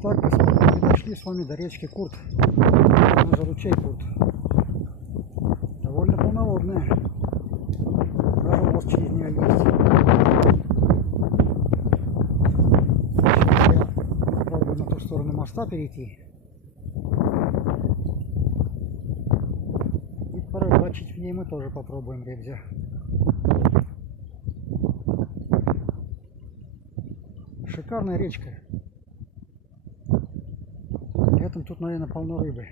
Так, господа, мы дошли с вами до речки Курт. Она же ручей Курт. Довольно полноводная. Даже мост через нее есть. Сейчас я попробую на ту сторону моста перейти. И порыбачить в ней мы тоже попробуем, ребзя. Шикарная речка. Летом тут, наверное, полно рыбы.